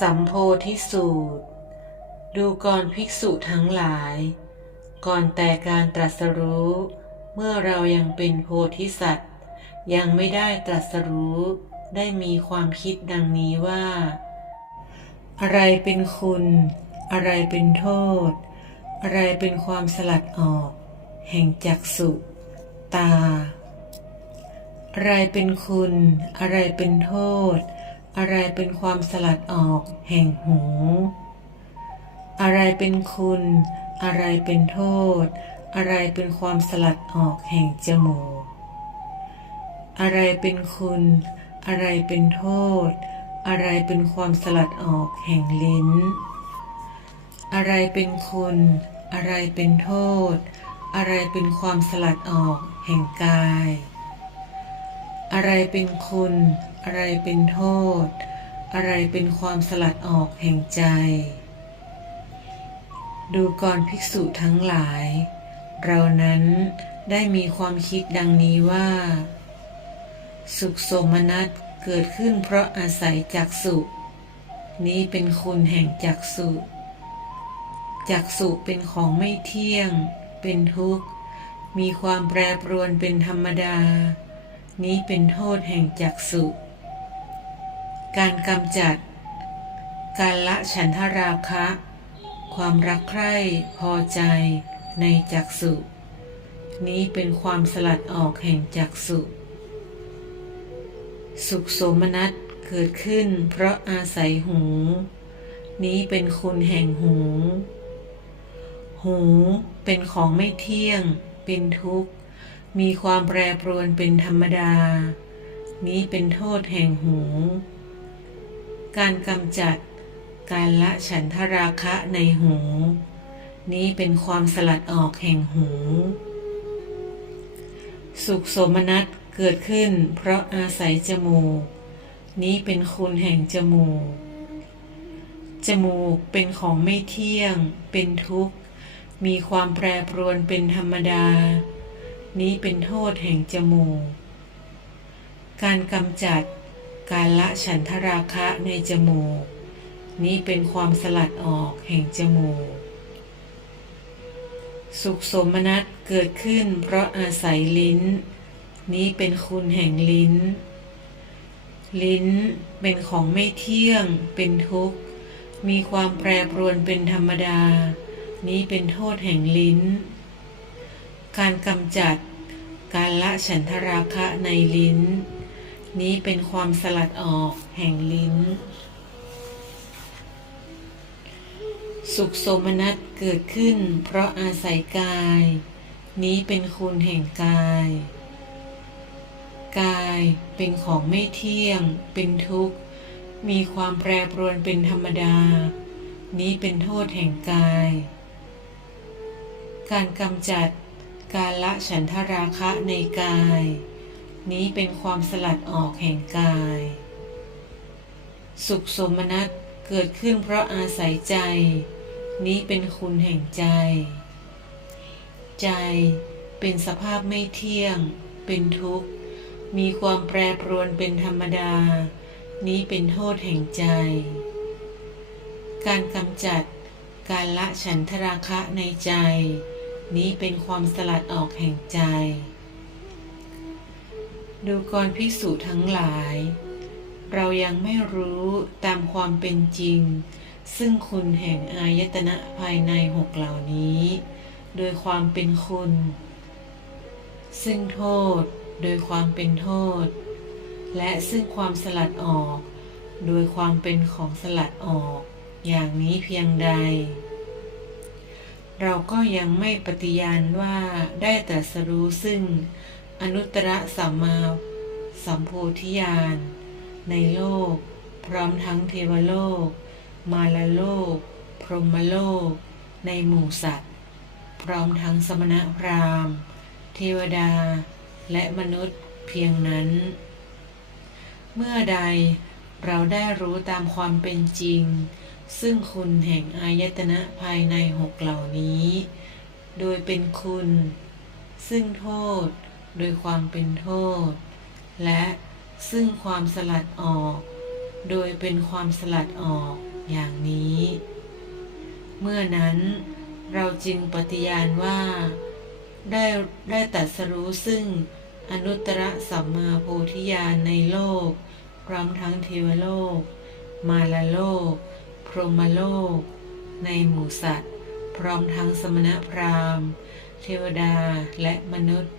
สัมโพธิสูตร ดูก่อนภิกษุทั้งหลาย ก่อนแต่การตรัสรู้ เมื่อเรายังเป็นโพธิสัตว์ ยังไม่ได้ตรัสรู้ ได้มีความคิดดังนี้ว่า อะไรเป็นคุณ อะไรเป็นโทษ อะไรเป็นความสลัดออก แห่งจักสุตา อะไรเป็นคุณ อะไรเป็นโทษ อะไรเป็นความสลัดออกแห่งหู อะไรเป็นคุณ อะไรเป็นโทษ อะไรเป็นความสลัดออกแห่งจมูก อะไรเป็นคุณ อะไรเป็นโทษ อะไรเป็นความสลัดออกแห่งลิ้น อะไรเป็นคุณ อะไรเป็นโทษ อะไรเป็นความสลัดออกแห่งกาย อะไรเป็นคุณ อะไรเป็นโทษ อะไรเป็นความสลัดออกแห่งใจ ดูก่อนภิกษุทั้งหลาย เรานั้นได้มีความคิดดังนี้ว่า สุขโสมนัสเกิดขึ้นเพราะอาศัยจักสุนี้เป็นคุณแห่งจักสุจักสุเป็นของไม่เที่ยง เป็นทุกข์ มีความแปรปรวนเป็นธรรมดา นี้เป็นโทษแห่งจักสุ การกำจัด การละฉันทราคะ ความรักใคร่พอใจในจักสุนี้เป็นความสลัดออกแห่งจักสุสุขโสมนัสเกิดขึ้นเพราะอาศัยหู นี้เป็นคุณแห่งหู หูเป็นของไม่เที่ยง เป็นทุกข์ มีความแปรปรวนเป็นธรรมดา นี้เป็นโทษแห่งหู การกำจัด การละฉันทราคะในหู นี้เป็นความสลัดออกแห่งหู สุขโสมนัสเกิดขึ้น เพราะอาศัยจมูก นี้เป็นคุณแห่งจมูก จมูกเป็นของไม่เที่ยง เป็นทุกข์ มีความแปรปรวนเป็นธรรมดา นี้เป็นโทษแห่งจมูก การกำจัด การละฉันทราคะในจมูก นี้เป็นความสลัดออกแห่งจมูก สุขสมนัสเกิดขึ้นเพราะอาศัยลิ้น นี้เป็นคุณแห่งลิ้น ลิ้นเป็นของไม่เที่ยง เป็นทุกข์ มีความแปรปรวนเป็นธรรมดา นี้เป็นโทษแห่งลิ้น การกำจัดการละฉันทราคะในลิ้น นี้เป็นความสลัดออกแห่งลิ้น สุขโสมนัสเกิดขึ้น เพราะอาศัยกาย นี้เป็นคุณแห่งกาย กายเป็นของไม่เที่ยง เป็นทุกข์ มีความแปรปรวนเป็นธรรมดา นี้เป็นโทษแห่งกาย การกำจัดการละฉันทราคะในกาย นี้เป็นความสลัดออกแห่งกาย สุขสมนัสเกิดขึ้นเพราะอาศัยใจ นี้เป็นคุณแห่งใจ ใจเป็นสภาพไม่เที่ยง เป็นทุกข์ มีความแปรปรวนเป็นธรรมดา นี้เป็นโทษแห่งใจ การกำจัดการละฉันทราคะในใจ นี้เป็นความสลัดออกแห่งใจ ดูกรพิสูจทั้งหลาย เรายังไม่รู้ตามความเป็นจริง ซึ่งคุณแห่งอายตนะภายในหกเหล่านี้ โดยความเป็นคุณ ซึ่งโทษ โดยความเป็นโทษ และซึ่งความสลัดออก โดยความเป็นของสลัดออก อย่างนี้เพียงใด เราก็ยังไม่ปฏิญาณว่าได้แตรัสรู้ซึ่ง อนุตตรสัมมาสัมโพธิญาณในโลก พร้อมทั้งเทวโลก มาลโลก พรหมโลก ในหมู่สัตว์ พร้อมทั้งสมณพราหมณ์ เทวดา และมนุษย์เพียงนั้น เมื่อใดเราได้รู้ตามความเป็นจริง ซึ่งคุณแห่งอายตนะภายในหกเหล่านี้ โดยเป็นคุณ ซึ่งโทษ โดยความเป็นโทษ และซึ่งความสลัดออก โดยเป็นความสลัดออกอย่างนี้ เมื่อนั้นเราจึงปฏิญาณว่า ได้ได้ตัดสรู้ซึ่งอนุตตรสัมมาโพธิญาณในโลก พร้อมทั้งเทวโลก มาลโลก พรหมโลก ในหมู่สัตว์ พร้อมทั้งสมณพราหมณ์ เทวดาและมนุษย์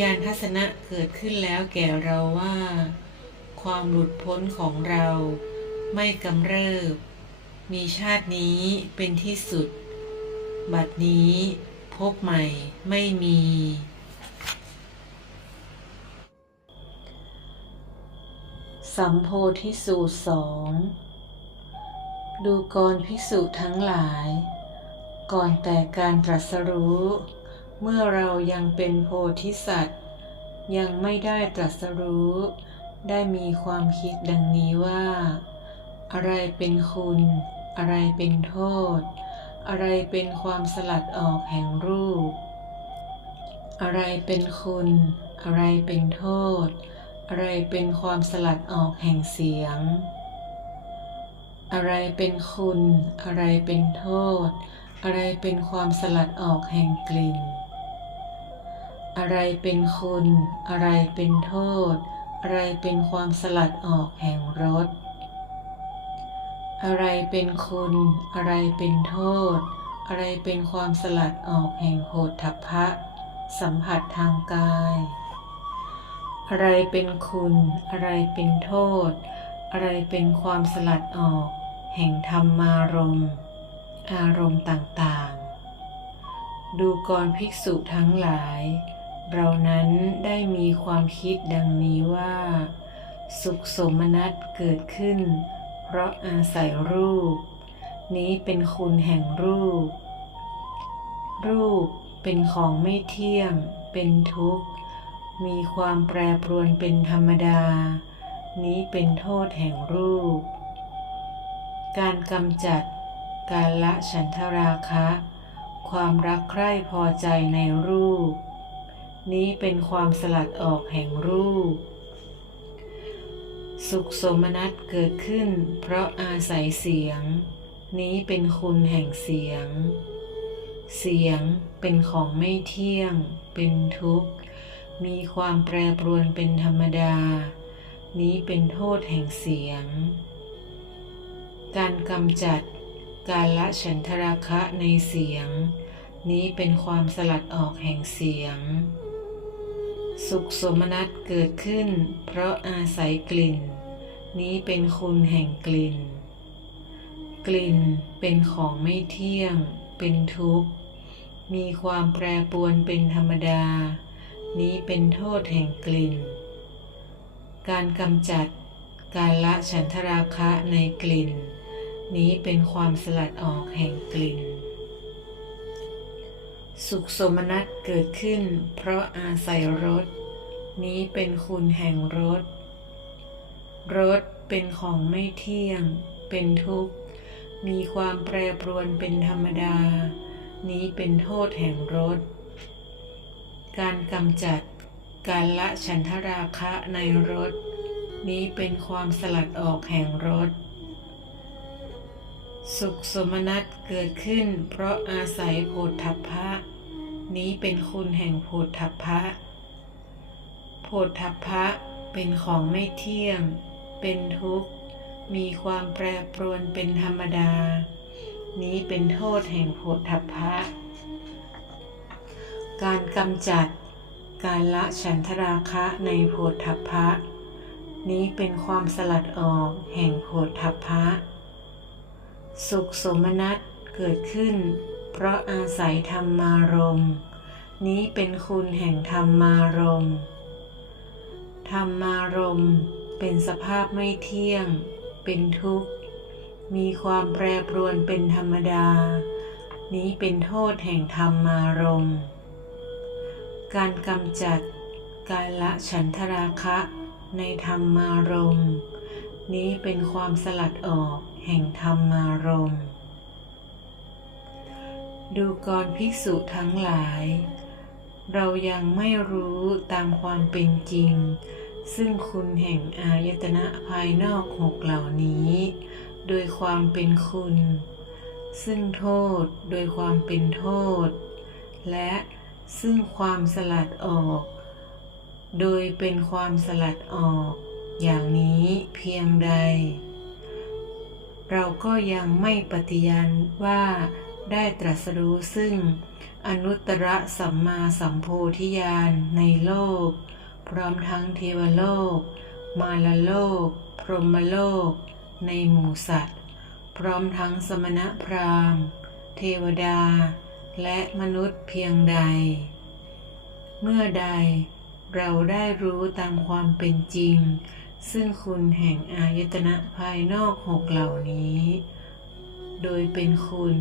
ญาณทัศนะเกิดขึ้นแล้วแก่เราว่า ความหลุดพ้นของเราไม่กำเริบ มีชาตินี้เป็นที่สุด บัดนี้พบใหม่ไม่มี สัมโพธิสูตรสองดูกรภิกษุทั้งหลาย ก่อนแต่การตรัสรู้ เมื่อเรายังเป็นโพธิสัตว์ ยังไม่ได้ตรัสรู้ ได้มีความคิดดังนี้ว่า อะไรเป็นคุณ อะไรเป็นโทษ อะไรเป็นความสลัดออกแห่งรูป อะไรเป็นคุณ อะไรเป็นโทษ อะไรเป็นความสลัดออกแห่งเสียง อะไรเป็นคุณ อะไรเป็นโทษอะไรเป็นความสลัดออกแห่งกลิ่น อะไรเป็นคุณ อะไรเป็นโทษ อะไรเป็นความสลัดออกแห่งรส อะไรเป็นคุณ อะไรเป็นโทษ อะไรเป็นความสลัดออกแห่งโหฏฐัพพะ สัมผัสทางกาย อะไรเป็นคุณ อะไรเป็นโทษ อะไรเป็นความสลัดออก แห่งธรรมารมณ์อารมณ์ต่างๆ ดูกรภิกษุทั้งหลาย เรานั้นได้มีความคิดดังนี้ว่า สุขสมนัตเกิดขึ้น เพราะอาศัยรูป นี้เป็นคุณแห่งรูป รูปเป็นของไม่เที่ยง เป็นทุกข์ มีความแปรปรวนเป็นธรรมดา นี้เป็นโทษแห่งรูป การกำจัดการละฉันทราคะ ความรักใคร่พอใจในรูป นี้เป็นความสลัดออกแห่งรูป สุขสมนัตเกิดขึ้น เพราะอาศัยเสียง นี้เป็นคุณแห่งเสียง เสียงเป็นของไม่เที่ยง เป็นทุกข์ มีความแปรปรวนเป็นธรรมดา นี้เป็นโทษแห่งเสียง การกำจัดการละฉันทราคะในเสียง นี้เป็นความสลัดออกแห่งเสียง สุขสมนัตเกิดขึ้น เพราะอาศัยกลิ่น นี้เป็นคุณแห่งกลิ่น กลิ่นเป็นของไม่เที่ยง เป็นทุกข์ มีความแปรปรวนเป็นธรรมดา นี้เป็นโทษแห่งกลิ่น การกำจัดการละฉันทราคะในกลิ่น นี้เป็นความสลัดออกแห่งกลิ่น สุขสมนัตเกิดขึ้น เพราะอาศัยรส นี้เป็นคุณแห่งรส รสเป็นของไม่เที่ยง เป็นทุกข์ มีความแปรปรวนเป็นธรรมดา นี้เป็นโทษแห่งรส การกำจัดการละฉันทราคะในรส นี้เป็นความสลัดออกแห่งรส สุขสมนัตเกิดขึ้น เพราะอาศัยโพธพพะนี้เป็นคุณแห่งโพธพพะโพธพพะเป็นของไม่เที่ยง เป็นทุกข์ มีความแปรปรวนเป็นธรรมดา นี้เป็นโทษแห่งโพธพพะการกำจัดการละฉันทราคะในโพธพพะนี้เป็นความสลัดออกแห่งโพธพพะ สุขสมนัตเกิดขึ้น เพราะอาศัยธรรมารมณ์ นี้เป็นคุณแห่งธรรมารมณ์ธรรมารมณ์เป็นสภาพไม่เที่ยง เป็นทุกข์ มีความแปรปรวนเป็นธรรมดา นี้เป็นโทษแห่งธรรมารมณ์การกำจัดการละฉันทราคะในธรรมารมณ์นี้เป็นความสลัดออก แห่งธรรมารมณ์ ดูกรภิกษุทั้งหลาย เรายังไม่รู้ตามความเป็นจริง ซึ่งคุณแห่งอายตนะภายนอกหกเหล่านี้ โดยความเป็นคุณ ซึ่งโทษโดยความเป็นโทษ และซึ่งความสลัดออก โดยเป็นความสลัดออก อย่างนี้เพียงใด เราก็ยังไม่ปฏิญาณว่าได้ตรัสรู้ซึ่งอนุตตรสัมมาสัมโพธิญาณในโลก พร้อมทั้งเทวโลก มาลโลก พรหมโลก ในหมู่สัตว์ พร้อมทั้งสมณพราหมณ์ เทวดา และมนุษย์เพียงใด เมื่อใดเราได้รู้ตามความเป็นจริง ซึ่งคุณแห่งอายตนะภายนอกหกเหล่านี้ โดยเป็นคุณ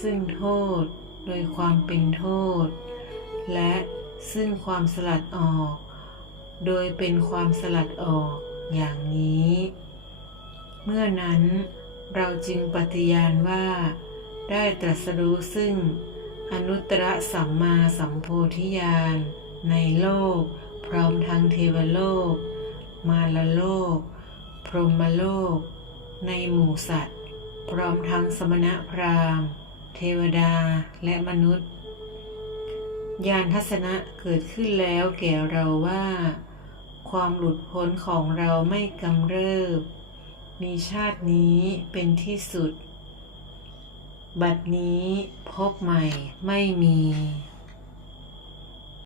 ซึ่งโทษ โดยความเป็นโทษ และซึ่งความสลัดออก โดยเป็นความสลัดออกอย่างนี้ เมื่อนั้นเราจึงปฏิญาณว่า ได้ตรัสรู้ซึ่ง อนุตตรสัมมาสัมโพธิญาณในโลก พร้อมทั้งเทวโลก มาลโลก พรหมโลก ในหมู่สัตว์ พร้อมทั้งสมณะพราหมณ์ เทวดาและมนุษย์ ญาณทัศนะเกิดขึ้นแล้วแก่เราว่า ความหลุดพ้นของเราไม่กำเริบ มีชาตินี้เป็นที่สุด บัดนี้พบใหม่ไม่มี